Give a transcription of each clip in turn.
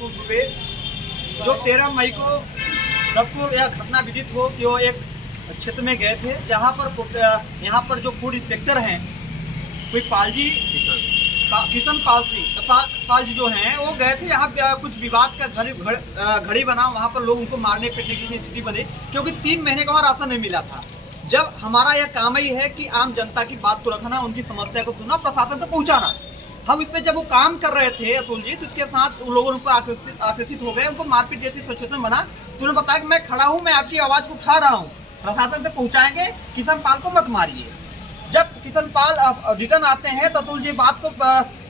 अतुल दुबे, जो 13 मई को सबको यह घटना विदित हो कि वो एक क्षेत्र में गए थे जहाँ पर जो फूड इंस्पेक्टर हैं कोई पाल जी किशन पाल जी जो हैं वो गए थे। यहाँ कुछ विवाद का घड़ी बना, वहाँ पर लोग उनको मारने पीटने की स्थिति बनी क्योंकि 3 महीने का वहाँ राशन नहीं मिला था। जब हमारा यह काम ही है कि आम जनता की बात को रखना, उनकी समस्या को सुनना, प्रशासन तक पहुँचाना। हम इस पर जब वो काम कर रहे थे अतुल जी, तो उसके साथ उन लोगों पर आकर्षित हो गए, उनको मारपीट जैसी सिचुएशन बना। तो उन्होंने बताया कि मैं खड़ा हूँ, मैं आपकी आवाज़ को उठा रहा हूँ, प्रशासन तक पहुँचाएंगे, किशन पाल को मत मारिए। जब किशन पाल रिटर्न आते हैं तो अतुल जी बात को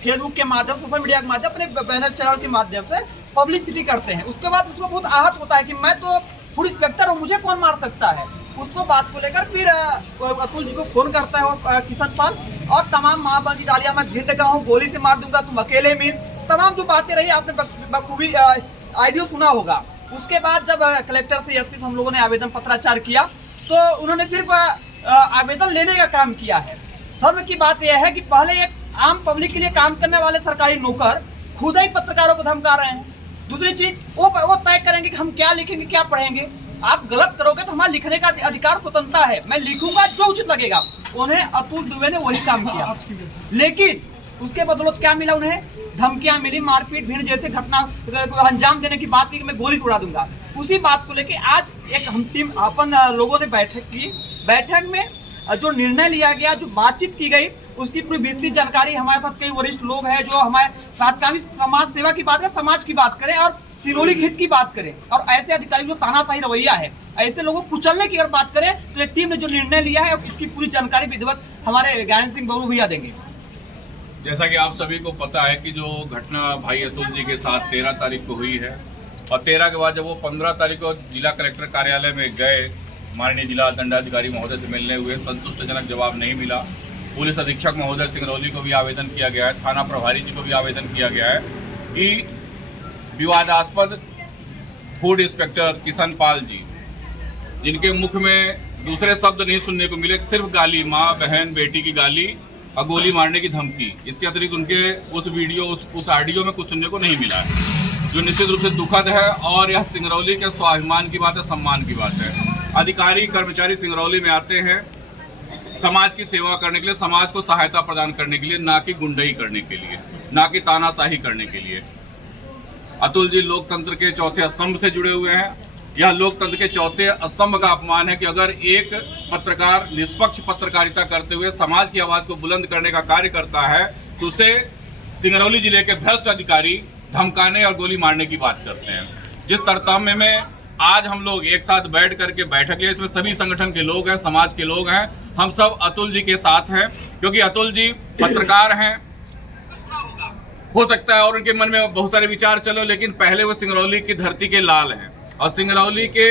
फेसबुक के माध्यम, सोशल मीडिया के माध्यम, अपने बैनर चैनल के माध्यम से पब्लिसिटी करते हैं। उसके बाद उसको बहुत आहत होता है कि मैं तो फूड इंस्पेक्टर हूँ, मुझे कौन मार सकता है। उसको बात को लेकर फिर अतुल जी को फोन करता है और किशन पाल, और तमाम माँ बन की गालियाँ, मैं भिड़ लगा हूँ, गोली से मार दूंगा, तुम अकेले में, तमाम जो बातें रही आपने बखूबी आइडियो सुना होगा। उसके बाद जब कलेक्टर से एसपी हम लोगों ने आवेदन पत्राचार किया तो उन्होंने सिर्फ आवेदन लेने का काम किया है। शर्म की बात यह है कि पहले एक आम पब्लिक के लिए काम करने वाले सरकारी नौकर खुद ही पत्रकारों को धमका रहे हैं। दूसरी चीज वो तय करेंगे कि हम क्या लिखेंगे, क्या पढ़ेंगे। आप गलत करोगे तो हमारा लिखने का अधिकार स्वतंत्रता है, मैं लिखूंगा जो उचित लगेगा। उन्हें अतुल दुबे ने वही काम किया, लेकिन उसके बदौलत क्या मिला, उन्हें धमकियां मिली, मारपीट भीड़ जैसे घटना अंजाम देने की बात की कि मैं गोली उड़ा दूंगा। उसी बात को लेकर आज एक हम टीम अपन लोगों ने बैठक की। बैठक में जो निर्णय लिया गया, जो बातचीत की गई, उसकी पूरी विस्तृत जानकारी हमारे साथ कई वरिष्ठ लोग हैं जो हमारे साथ काफी समाज सेवा की बात करें, समाज की बात करें और सिरोली हित की बात करें। और ऐसे अधिकारी जो तानाशाही रवैया है, ऐसे लोगों को कुचलने की अगर बात करें तो एक टीम ने जो निर्णय लिया है इसकी पूरी जानकारी विधिवत हमारे ज्ञान सिंह बबलू भैया देंगे। जैसा कि आप सभी को पता है कि जो घटना भाई अतुल जी के साथ 13 तारीख को हुई है, और 13 के बाद जब वो 15 तारीख को जिला कलेक्टर कार्यालय में गए, माननीय जिला दंडाधिकारी महोदय से मिलने हुए, संतुष्टजनक जवाब नहीं मिला। पुलिस अधीक्षक महोदय सिंगरौली को भी आवेदन किया गया है, थाना प्रभारी जी को भी आवेदन किया गया है कि विवादास्पद फूड इंस्पेक्टर किशन पाल जी, जिनके मुख में दूसरे शब्द नहीं सुनने को मिले, सिर्फ गाली, माँ बहन बेटी की गाली और गोली मारने की धमकी, इसके अतिरिक्त उनके उस वीडियो उस ऑडियो में कुछ सुनने को नहीं मिला है, जो निश्चित रूप से दुखद है। और यह सिंगरौली के स्वाभिमान की बात है, सम्मान की बात है। अधिकारी कर्मचारी सिंगरौली में आते हैं समाज की सेवा करने के लिए, समाज को सहायता प्रदान करने के लिए, ना कि गुंडई करने के लिए, ना कि तानाशाही करने के लिए। अतुल जी लोकतंत्र के चौथे स्तंभ से जुड़े हुए हैं। यह लोकतंत्र के चौथे स्तंभ का अपमान है कि अगर एक पत्रकार निष्पक्ष पत्रकारिता करते हुए समाज की आवाज को बुलंद करने का कार्य करता है तो उसे सिंगरौली जिले के भ्रष्ट अधिकारी धमकाने और गोली मारने की बात करते हैं। जिस तरतम्य में आज हम लोग एक साथ बैठ करके बैठक लिया, इसमें सभी संगठन के लोग हैं, समाज के लोग हैं, हम सब अतुल जी के साथ हैं, क्योंकि अतुल जी पत्रकार हैं। हो सकता है और उनके मन में बहुत सारे विचार चलो, लेकिन पहले वो सिंगरौली की धरती के लाल हैं, और सिंगरौली के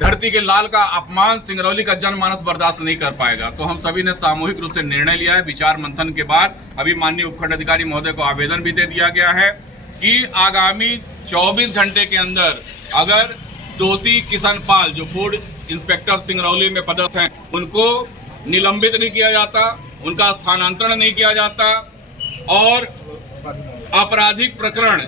धरती के लाल का अपमान सिंगरौली का जनमानस बर्दाश्त नहीं कर पाएगा। तो हम सभी ने सामूहिक रूप से निर्णय लिया है। विचार मंथन के बाद अभी माननीय उपखंड अधिकारी महोदय को आवेदन भी दे दिया गया है कि आगामी 24 घंटे के अंदर अगर दोषी किशन पाल, जो फूड इंस्पेक्टर सिंगरौली में पदस्थ हैं, उनको निलंबित नहीं किया जाता, उनका स्थानांतरण नहीं किया जाता, और आपराधिक प्रकरण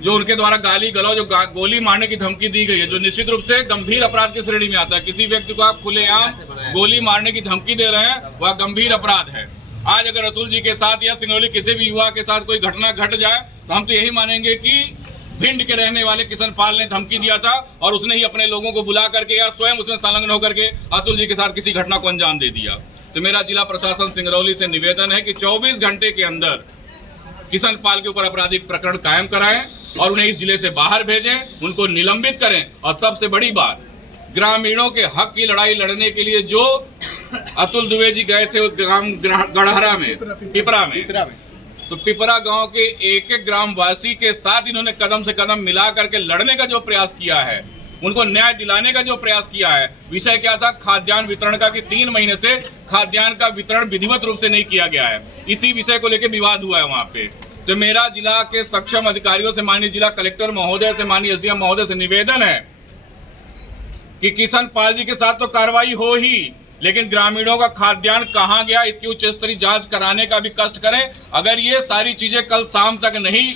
जो उनके द्वारा गाली गलौज, जो गोली मारने की धमकी दी गई है, जो निश्चित रूप से गंभीर अपराध की श्रेणी में आता है। किसी व्यक्ति को आप खुलेआम गोली मारने की धमकी दे रहे हैं, वह गंभीर अपराध है। आज अगर अतुल जी के साथ या सिंगरौली किसी भी युवा के साथ कोई घटना घट जाए तो हम तो यही मानेंगे कि भिंड के रहने वाले किशन पाल ने धमकी दिया था, और उसने ही अपने लोगों को बुला करके या स्वयं उसमें संलग्न होकर के अतुल जी के साथ किसी घटना को अंजाम दे दिया। तो मेरा जिला प्रशासन सिंगरौली से निवेदन है कि 24 घंटे के अंदर किशन पाल के ऊपर आपराधिक प्रकरण कायम कराएं और उन्हें इस जिले से बाहर भेजें, उनको निलंबित करें। और सबसे बड़ी बात, ग्रामीणों के हक की लड़ाई लड़ने के लिए जो अतुल दुबे जी गए थे ग्राम गढ़हरा में, पिपरा में, तो पिपरा गांव के एक एक ग्रामवासी के साथ इन्होंने कदम से कदम मिला करके लड़ने का जो प्रयास किया है, उनको न्याय दिलाने का जो प्रयास किया है। विषय क्या था? खाद्यान्न वितरण का, कि 3 महीने से खाद्यान्न का वितरण विधिवत रूप से नहीं किया गया है। इसी विषय को लेकर विवाद हुआ है वहां पे। तो मेरा जिला के सक्षम अधिकारियों से, माननीय जिला कलेक्टर महोदय से, माननीय एसडीएम महोदय से निवेदन है कि किशन पाल जी के साथ तो कार्रवाई हो ही, लेकिन ग्रामीणों का खाद्यान्न कहाँ गया इसकी उच्च स्तरीय जांच कराने का भी कष्ट करें। अगर ये सारी चीजें कल शाम तक नहीं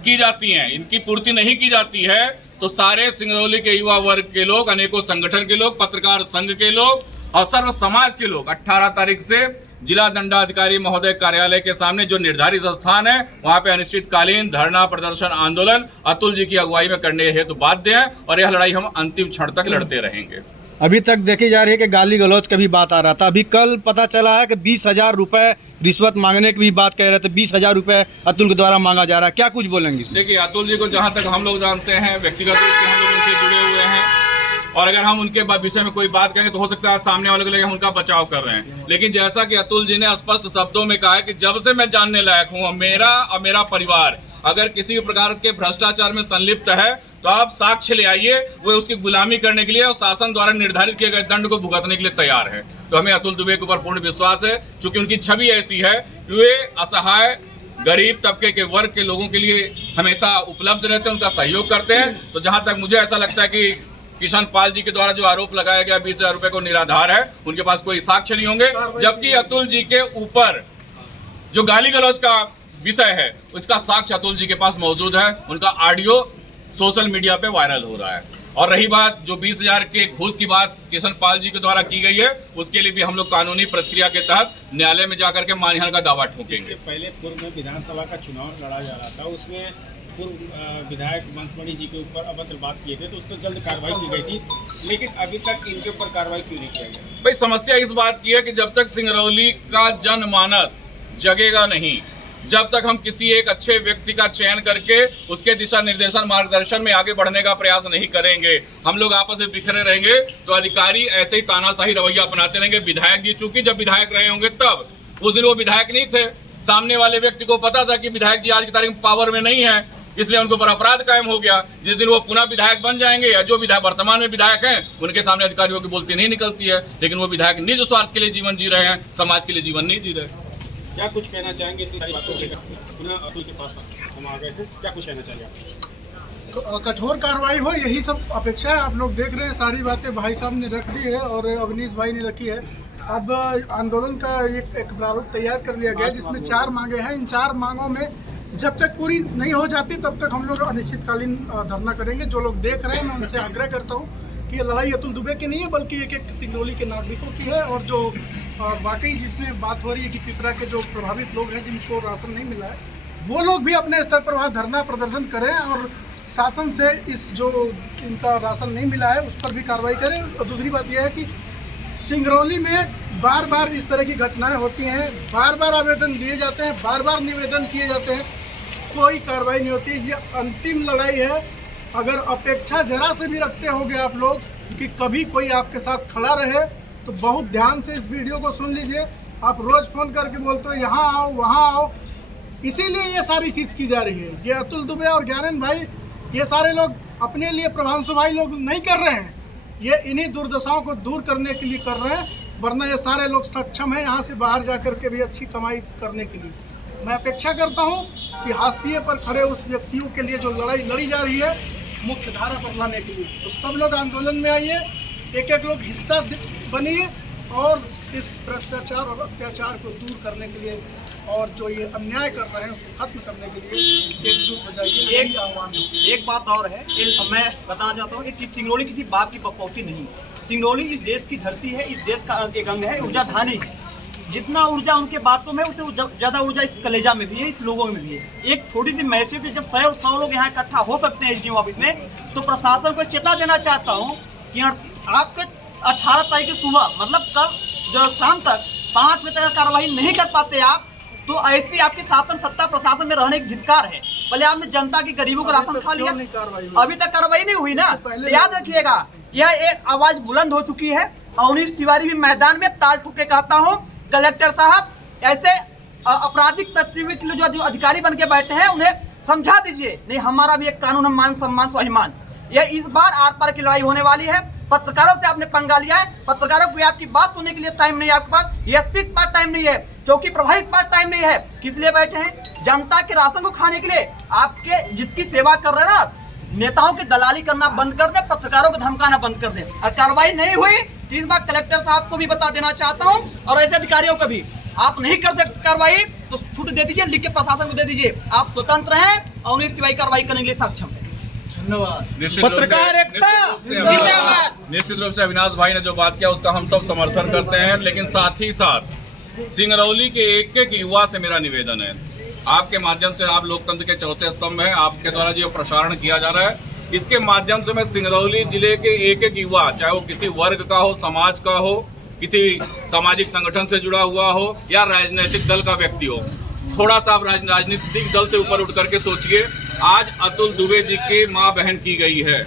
की जाती हैं, इनकी पूर्ति नहीं की जाती है, तो सारे सिंगरौली के युवा वर्ग के लोग, अनेकों संगठन के लोग, पत्रकार संघ के लोग और सर्व समाज के लोग 18 तारीख से जिला दंडाधिकारी महोदय कार्यालय के सामने जो निर्धारित स्थान है वहां पे अनिश्चितकालीन धरना प्रदर्शन आंदोलन अतुल जी की अगुवाई में करने हेतु बाध्य हैं और यह लड़ाई हम अंतिम क्षण तक लड़ते रहेंगे। अभी तक देखी जा रही है कि गाली गलौज का भी बात आ रहा था। अभी कल पता चला है कि 20,000 रुपए रिश्वत मांगने की भी बात कह रहे थे। 20,000 रुपए अतुल के द्वारा मांगा जा रहा है, क्या कुछ बोलेंगे? देखिए, अतुल जी को जहां तक हम लोग जानते हैं, व्यक्तिगत रूप से हम लोग उनसे जुड़े हुए हैं और अगर हम उनके विषय में कोई बात करेंगे तो हो सकता है सामने वाले को लगे हम उनका बचाव कर रहे हैं, लेकिन जैसा कि अतुल जी ने स्पष्ट शब्दों में कहा है कि जब से मैं जानने लायक हूँ, मेरा और मेरा परिवार अगर किसी भी प्रकार के भ्रष्टाचार में संलिप्त है तो आप साक्ष्य ले आइए, वो उसकी गुलामी करने के लिए और शासन द्वारा निर्धारित किए गए दंड को भुगतने के लिए तैयार है। तो हमें अतुल दुबे के ऊपर पूर्ण विश्वास है, क्योंकि उनकी छवि ऐसी है कि वे असहाय गरीब तबके के वर्ग के लोगों के लिए हमेशा उपलब्ध रहते हैं, उनका सहयोग करते हैं। तो जहां तक मुझे ऐसा लगता है कि किशन पाल जी के द्वारा जो आरोप लगाया गया 20,000 रुपए को निराधार है, उनके पास कोई साक्ष्य नहीं होंगे, जबकि अतुल जी के ऊपर जो गाली गलौज का विषय है उसका साक्ष्य अतुल जी के पास मौजूद है। उनका ऑडियो सोशल मीडिया पे वायरल हो रहा है। और रही बात जो 20,000 के घूस की बात किशन पाल जी के द्वारा की गई है, उसके लिए भी हम लोग कानूनी प्रक्रिया के तहत न्यायालय में जाकर के मानहानि का दावा ठोकेंगे। पहले पूर्व में विधानसभा का चुनाव लड़ा जा रहा था, उसमें पूर्व विधायक वंशमणि जी के ऊपर अभद्र बात किए थे, तो उस पर जल्द कार्रवाई की गई थी, लेकिन अभी तक इनके ऊपर कार्रवाई क्यों नहीं किया गया? भाई, समस्या इस बात की है कि जब तक सिंगरौली का जनमानस जगेगा नहीं, जब तक हम किसी एक अच्छे व्यक्ति का चयन करके उसके दिशा निर्देशन मार्गदर्शन में आगे बढ़ने का प्रयास नहीं करेंगे, हम लोग आपस में बिखरे रहेंगे, तो अधिकारी ऐसे ही तानाशाही रवैया अपनाते रहेंगे। विधायक जी चूंकि जब विधायक रहे होंगे तब, उस दिन वो विधायक नहीं थे, सामने वाले व्यक्ति को पता था कि विधायक जी आज की तारीख में पावर में नहीं है, इसलिए उनके ऊपर अपराध कायम हो गया। जिस दिन वो पुनः विधायक बन जाएंगे या जो विधायक वर्तमान में विधायक हैं, उनके सामने अधिकारियों की बोलती नहीं निकलती है, लेकिन वो विधायक निज स्वार्थ के लिए जीवन जी रहे हैं, समाज के लिए जीवन नहीं जी रहे। क्या कुछ कहना चाहेंगे इतनी सारी बातों के पुनः अतुल के पास हम आ गए थे, क्या कुछ कहना चाहिए आप? कठोर कार्रवाई हो, यही सब अपेक्षा है। आप लोग देख रहे हैं सारी बातें भाई साहब ने रख दी है और अवनीश भाई ने रखी है। अब आंदोलन का एक प्रारूप तैयार कर लिया गया है जिसमें 4 मांगे हैं। इन 4 मांगों में जब तक पूरी नहीं हो जाती तब तक हम लोग अनिश्चितकालीन धरना करेंगे। जो लोग देख रहे हैं मैं उनसे आग्रह करता हूँ कि ये लड़ाई अतुल दुबे की नहीं है, बल्कि एक सिंगरौली के नागरिकों की है। और जो वाकई जिसमें बात हो रही है कि पिपरा के जो प्रभावित लोग हैं जिनको राशन नहीं मिला है, वो लोग भी अपने स्तर पर वहाँ धरना प्रदर्शन करें और शासन से इस जो इनका राशन नहीं मिला है उस पर भी कार्रवाई करें। और दूसरी बात यह है कि सिंगरौली में बार बार इस तरह की घटनाएं होती हैं, बार बार आवेदन दिए जाते हैं, बार बार निवेदन किए जाते हैं, कोई कार्रवाई नहीं होती। ये अंतिम लड़ाई है। अगर अपेक्षा जरा से भी रखते होंगे आप लोग कि कभी कोई आपके साथ खड़ा रहे, तो बहुत ध्यान से इस वीडियो को सुन लीजिए। आप रोज़ फ़ोन करके बोलते हो यहाँ आओ वहाँ आओ, इसीलिए ये सारी चीज़ की जा रही है। ये अतुल दुबे और ज्ञानंद भाई, ये सारे लोग अपने लिए प्रभांशु भाई लोग नहीं कर रहे हैं, ये इन्हीं दुर्दशाओं को दूर करने के लिए कर रहे हैं। वरना ये सारे लोग सक्षम हैं यहाँ से बाहर जा कर के भी अच्छी कमाई करने के लिए। मैं अपेक्षा करता हूँ कि हाशिए पर खड़े उस व्यक्तियों के लिए जो लड़ाई लड़ी जा रही है मुख्य धारा पर लाने के लिए, तो सब लोग आंदोलन में आइए, एक एक लोग हिस्सा बनिए और इस भ्रष्टाचार और अत्याचार को दूर करने के लिए और जो ये अन्याय कर रहे हैं उसको खत्म करने के लिए एकजुट हो जाइए। यही आह्वान है। एक बात और है, मैं बताना चाहता हूँ कि सिंगरौली किसी बाप की बकौती नहीं। सिंगरौली इस देश की धरती है, इस देश का एक अंग है, ऊर्जा धानी है। जितना ऊर्जा उनके बातों में, उससे ज़्यादा ऊर्जा इस कलेजा में भी है, इस लोगों में भी है। एक छोटी सी मैसेज पे जब 100 लोग यहाँ इकट्ठा हो सकते हैं एसडीओ ऑफिस में, तो प्रशासन को चेता देना चाहता हूँ कि आपके 18 तारीख की सुबह, मतलब कल जो शाम तक 5 बजे तक कार्रवाई नहीं कर पाते आप, तो ऐसी आपकी शासन सत्ता प्रशासन में रहने की धिक्कार है। पहले आपने जनता की गरीबों को राशन खा लिया, अभी तक कार्रवाई नहीं हुई ना। याद रखिएगा, यह एक आवाज बुलंद हो चुकी है। अवनीश तिवारी भी मैदान में ताल ठोक के कहता हूँ, कलेक्टर साहब ऐसे आपराधिक प्रतियोगी के लिए जो अधिकारी बन के बैठे हैं उन्हें समझा दीजिए। नहीं, हमारा भी एक कानून है, मान सम्मान स्वाभिमान। यह इस बार आर पार की लड़ाई होने वाली है। पत्रकारों से आपने पंगा लिया है, पत्रकारों को आपकी बात सुनने के लिए टाइम नहीं है आपके पास, एसपी के पास टाइम नहीं है, चौकी प्रभारी के पास टाइम नहीं है। किस लिए बैठे हैं? जनता के राशन को खाने के लिए। आपके जिसकी सेवा कर रहे हैं ना, नेताओं की दलाली करना बंद कर दे, पत्रकारों को धमकाना बंद कर दे। और कार्रवाई नहीं हुई तो इस बार कलेक्टर साहब को भी बता देना चाहता हूं और ऐसे अधिकारियों को भी आप नहीं कर सकते कार्रवाई तो छूट दे दीजिए, लिख के प्रशासन को दे दीजिए। आप स्वतंत्र हैं और उन्हें सिवाय कार्रवाई करने के लिए सक्षम है। पत्रकार एकता निश्चित रूप से अविनाश भाई ने जो बात किया उसका हम सब समर्थन करते हैं, लेकिन साथ ही साथ सिंगरौली के एक एक युवा से मेरा निवेदन है, आपके माध्यम से, आप लोकतंत्र के चौथे स्तंभ हैं, आपके द्वारा जो प्रसारण किया जा रहा है, इसके माध्यम से मैं सिंगरौली जिले के एक एक युवा, चाहे वो किसी वर्ग का हो, समाज का हो, किसी सामाजिक संगठन से जुड़ा हुआ हो या राजनीतिक दल का व्यक्ति हो, थोड़ा सा आप राजनीतिक दल से ऊपर उठ करके सोचिए। आज अतुल दुबे जी की मां बहन की गई है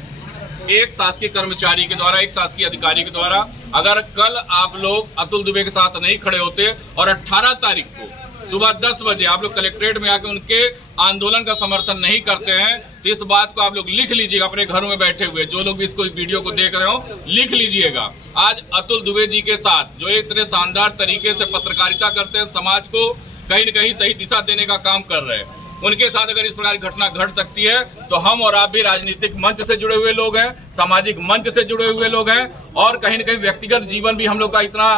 एक शासकीय कर्मचारी के द्वारा, एक शासकीय अधिकारी के द्वारा। अगर कल आप लोग अतुल दुबे के साथ नहीं खड़े होते और 18 तारीख को सुबह 10 बजे आप लोग कलेक्ट्रेट में आके उनके आंदोलन का समर्थन नहीं करते हैं, तो इस बात को आप लोग लिख लीजिएगा अपने घरों में बैठे हुए, जो लोग इसको वीडियो को देख रहे हो लिख लीजिएगा। आज अतुल दुबे जी के साथ जो एक तरह शानदार तरीके से पत्रकारिता करते हैं, समाज को कहीं न कहीं सही दिशा देने का काम कर रहे हैं, उनके साथ अगर इस प्रकार की घटना घट सकती है तो हम और आप भी राजनीतिक मंच से जुड़े हुए लोग हैं, सामाजिक मंच से जुड़े हुए लोग हैं, और कहीं न कहीं व्यक्तिगत जीवन भी हम लोग का इतना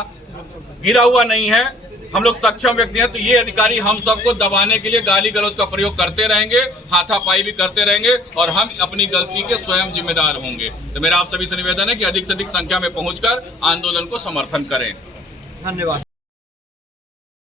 गिरा हुआ नहीं है, हम लोग सक्षम व्यक्ति हैं। तो ये अधिकारी हम सबको दबाने के लिए गाली गलौज का प्रयोग करते रहेंगे, हाथापाई भी करते रहेंगे, और हम अपनी गलती के स्वयं जिम्मेदार होंगे। तो मेरा आप सभी से निवेदन है कि अधिक से अधिक संख्या में पहुंचकर आंदोलन को समर्थन करें। धन्यवाद।